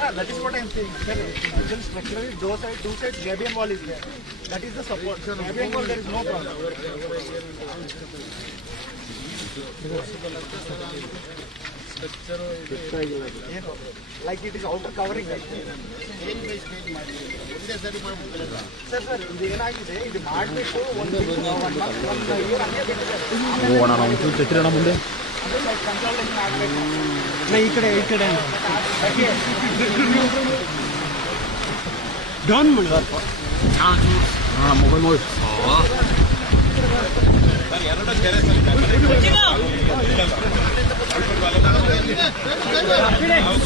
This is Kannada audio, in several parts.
Ah, that is what I am saying. Sir, actual structurally, those side, two sides, gabion wall is there. That is the support. Gabion wall, there is no problem. ಏನು like it is outer covering sir sir ಇದು ಏನಾಗಿದೆ ಇದು ಮಾಡಿಬಿಟ್ಟು ಒಂದು ಒನ್ ಮಂತ್ ಒಂದು ಇಯರ್ ಹಂಗೆ ಬಿಟ್ಟಿದ್ದಾರೆ ಹೋಗೋಣ ನಾವು ಒಂಚೂರು ಛತ್ರಿ ಮುಂದೆ ಕನ್ಸಲ್ಟೇಷನ್ ಆಗಬೇಕು ಈ ಕಡೆ ಈ ಕಡೆ ಡೌನ್ ಮಾಡಿ ಹಾಂ ಮೊಬೈಲ್ ನೋಡಿ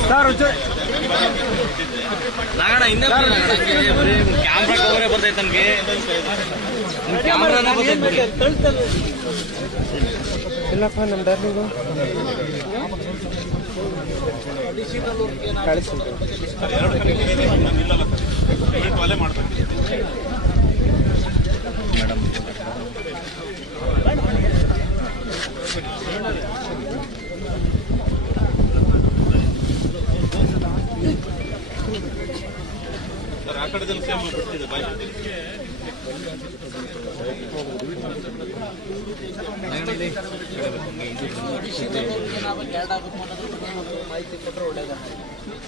ಸರ್ ಒಂಚೂರು ನಾಗಣ ಇನ್ನೂ ಬರೀ ಕ್ಯಾಮ್ರಾ ಕವರೇ ಬರ್ತೈತೆ ನಮಗೆ. ಕ್ಯಾಮ್ರಾನೇ ಬರ್ತೈತೆ ಇಲ್ಲಪ್ಪ ನಮ್ಮ ಡಾರ್ಲಿಂಗು ಕಳಿಸಿ ಕಡೆದಲ್ಲಿ ಕ್ಯಾಮ್ರಾ ಬಿಟ್ಟಿದೆ ಬಾಯ್ ಮಾಹಿತಿ ಕೊಟ್ಟರೆ ಒಳ್ಳೆಯದಾಗುತ್ತೆ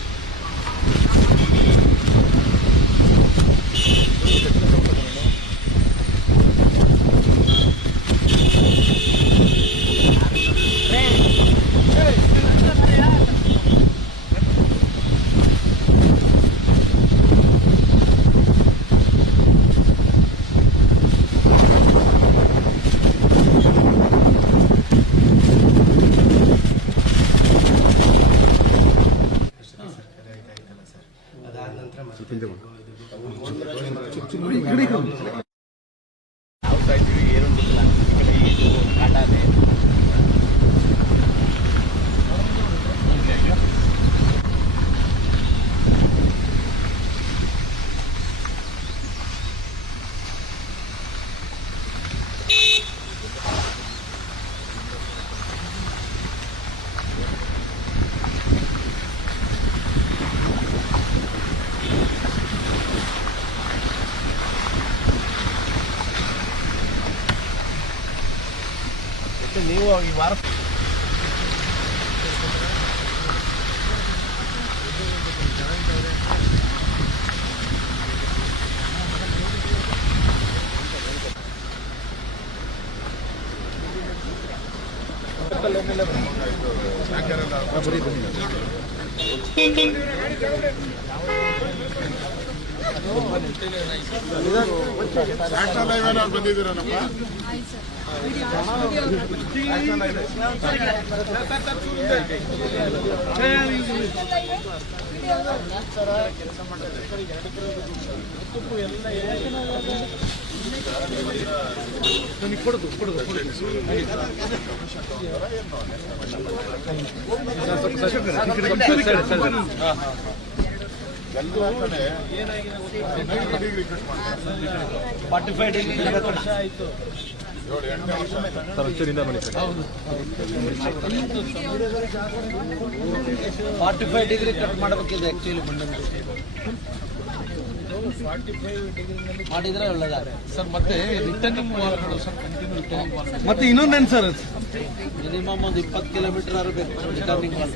Look at the 그러니까. ನೀವು ಈ ವಾರ ನ್ಯಾಷನಲ್ ಹೈವೇನ ಬಂದಿದ್ದೀರನಪ್ಪ ಕೆಲಸ ಮಾಡಿದ್ರೆ ಕೊಡೋದು ಕೊಡೋದು ಕೊಡೋದು degree forty five degree cut ಮಾಡಬೇಕಿದೆ ಆಕ್ಚುಲಿ ಬಂದಂದು ಮಾಡಿದ್ರೆ ಸರ್ ಮತ್ತೆ ರಿಟರ್ನಿಂಗ್ ಸರ್ ಮತ್ತೆ ಇನ್ನೊಂದೇನು ಸರ್ ಮಿನಿಮಮ್ ಒಂದು ಇಪ್ಪತ್ತು ಕಿಲೋಮೀಟರ್ ಆದ್ರೂ ಬೇಕು ರಿಟರ್ನಿಂಗ್ ವಾಲ್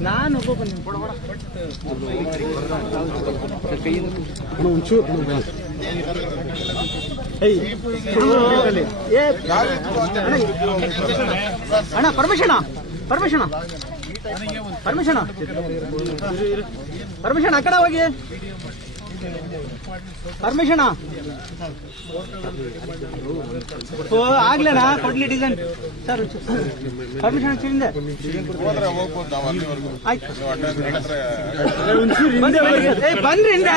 ನಾನು ಅಣ್ಣ ಪರ್ಮಿಷನ್ ಪರ್ಮಿಷನ್ ಪರ್ಮಿಷನ್ ಪರ್ಮಿಷನ್ ಆ ಕಡೆ ಹೋಗಿ. ಪರ್ಮಿಷನ್ ಓ ಆಗ್ಲೇನಾ? ಕೊಡ್ಲಿ ಡಿಸೈನ್ ಸರ್ ಪರ್ಮಿಷನ್ ಚಿಂದೆ ಆಯ್ತು. ಬಂದೆ, ಬಂದೆ. ಏ, ಬನ್ರಿ ಹಿಂದೆ.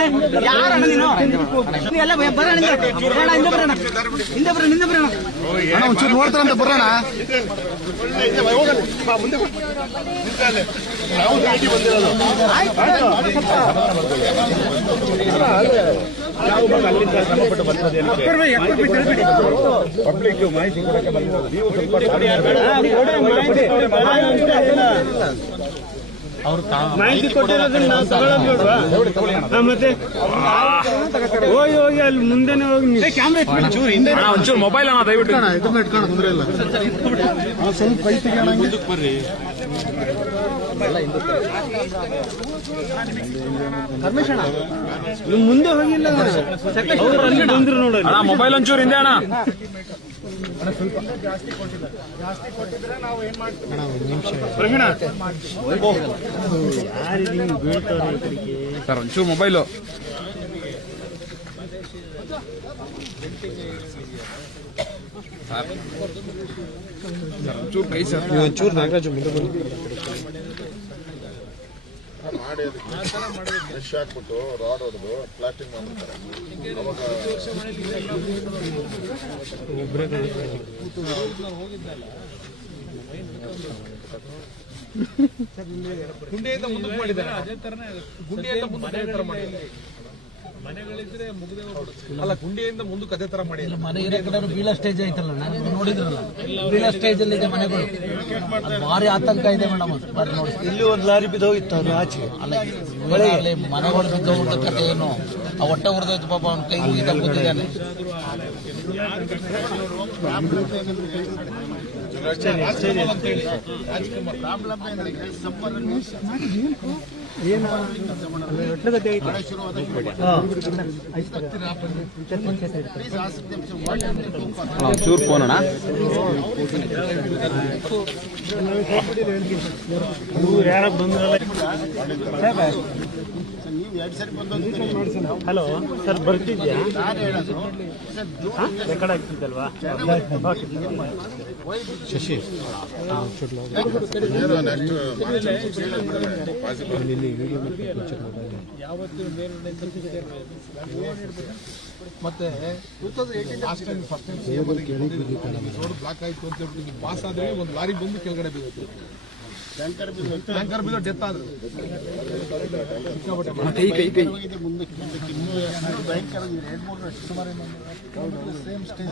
ಯಾರಣ್ಣ ನೀನು? ಎಲ್ಲ ಬರೋಣ ಹಿಂದೆ ಬರೋಣ ಹಿಂದೆ ಬರೋಣ. ಹಿಂದೆ ಬರೋಣ ಹಿಂದೆ ಬರೋಣ. ಅಣ್ಣ ಒಂಚೂರು ನೋಡ್ತಾರಂತ ಬರೋಣ ನಾವು ಭೇಟಿ ಬಂದಿರೋದು ಪಬ್ಲಿಕ್ ಮಾಹಿತಿ ಕೊಡಕ್ಕೆ ಬಂದಿರೋದು ನೀವು ಮಾಹಿತಿ ಕೊಟ್ಟಿರೋದನ್ನ ನಾವು ತಗೊಳ್ಳೋದು ಬೇಡ್ವಾ? ಹಾ, ಮತ್ತೆ ಹೋಗಿ ಹೋಗಿ ಅಲ್ಲಿ ಮುಂದೆನೆ ಹೋಗಿ ನಿಂತ್ಕೊ. ಅಣ್ಣ ಒಂಚೂರು ಮೊಬೈಲ್ ಅಣ್ಣ ದಯವಿಟ್ಟು. ಇದನ್ನ ಇಟ್ಕೊಂಡು ತೊಂದರೆ ಇಲ್ಲ. ನಾವು ಸ್ವಲ್ಪ ಕೈ ನೀವು ಮುಂದೆ ಹೋಗಿಲ್ಲ ಅವ್ರು ಬಂದ್ರು ನೋಡಿ. ಅಣ್ಣ ಮೊಬೈಲ್ ಒಂಚೂರು ಹಿಂದೆ ಅಣ್ಣ. ಪ್ರವೀಣ. ಸರ್ ಒಂಚೂರು ಮೊಬೈಲು ಸರ್ ಒಂಚೂರು ಕೈ ಸರ್. ಒಂಚೂರು ನಾಗರಾಜ್ ಮುಂದೆ ಬಂದು ಮಾಡಿ ಅದಕ್ಕೆ ಫ್ರೆಶ್ ಹಾಕ್ಬಿಟ್ಟು ರಾಡ್ ಹೊಡೆದು ಪ್ಲಾಸ್ಟಿಂಗ್ ಮಾಡ್ಬಿಡ್ತಾರೆ. ಗುಂಡಿಯಿಂದ ಮುಂದಕ್ಕೆ ಮಾಡಿದ್ದಾರೆ. ಅದೇ ತರನೇ ಗುಂಡಿಯಿಂದ ತರ ಮಾಡಿದ್ದಾರೆ. ಮನೆಗಳಿದ್ರೆ ಮುಗಿದೇ ಅಲ್ಲ ಗುಂಡಿಯಿಂದ ಮುಂದೆ ಕತೆ ತರ ಮಾಡಿ ಮನೆ ಇರೋ ಕಡೆ ಬೀಳ ಸ್ಟೇಜ್ ಐತಲ್ಲ ನಾನು ನೋಡಿದ್ರಲ್ಲ ಬೀಳ ಸ್ಟೇಜ್ ಅಲ್ಲಿ ಇದೆ ಮನೆಗಳು ಬಾರಿ ಭಾರಿ ಆತಂಕ ಇದೆ ಮೇಡಮ್ ಬಾರಿ ನೋಡಿ ಇಲ್ಲಿ ಒಂದು ಲಾರಿ ಬಿದ್ದೋಗಿತ್ತು ಅದು ಆಚೆ ಅಲ್ಲ ಮನೆಗಳು ಬಿದ್ದೋಗಿದ್ದ ಕತೆ ಏನು ಆ ಹೊಟ್ಟೆ ಉರಿದೋಯ್ತು ಪಾಪ ಅವ್ನ ಕೈ ಮುಗಿದ ಕೂತಿದ್ದಾನೆ ಒಂಚೂರು ಫೋನ್ ಅಣ್ಣ. ಯಾರ ಬಂದ್ರಲ್ಲ? ಹಲೋ ಸರ್ ಬರ್ತಿದ್ಯಾ? ರೆಕಾರ್ಡ್ ಆಗ್ತಿದ್ದಲ್ವಾ ಶಶಿ. ಮತ್ತೆ last time first time road block ಆಯ್ತು ಅಂತ ಹೇಳ್ಬಿಟ್ಟು ಪಾಸ್ ಆದ್ರೆ ಒಂದು ಲಾರಿ ಬಂದು ಕೆಳಗಡೆ ಬೀಳುತ್ತೆ. ಟ್ಯಾಂಕರ್ ಬಿದ್ದು ಡೆತ್ ಆದ್ರು. ಕೈ ಕೈ. ಕೈ ಭಯಂಕರ ಎರಡು ಮೂರು ಸುಮಾರು ಸೇಮ್ ಸ್ಟೇಜ್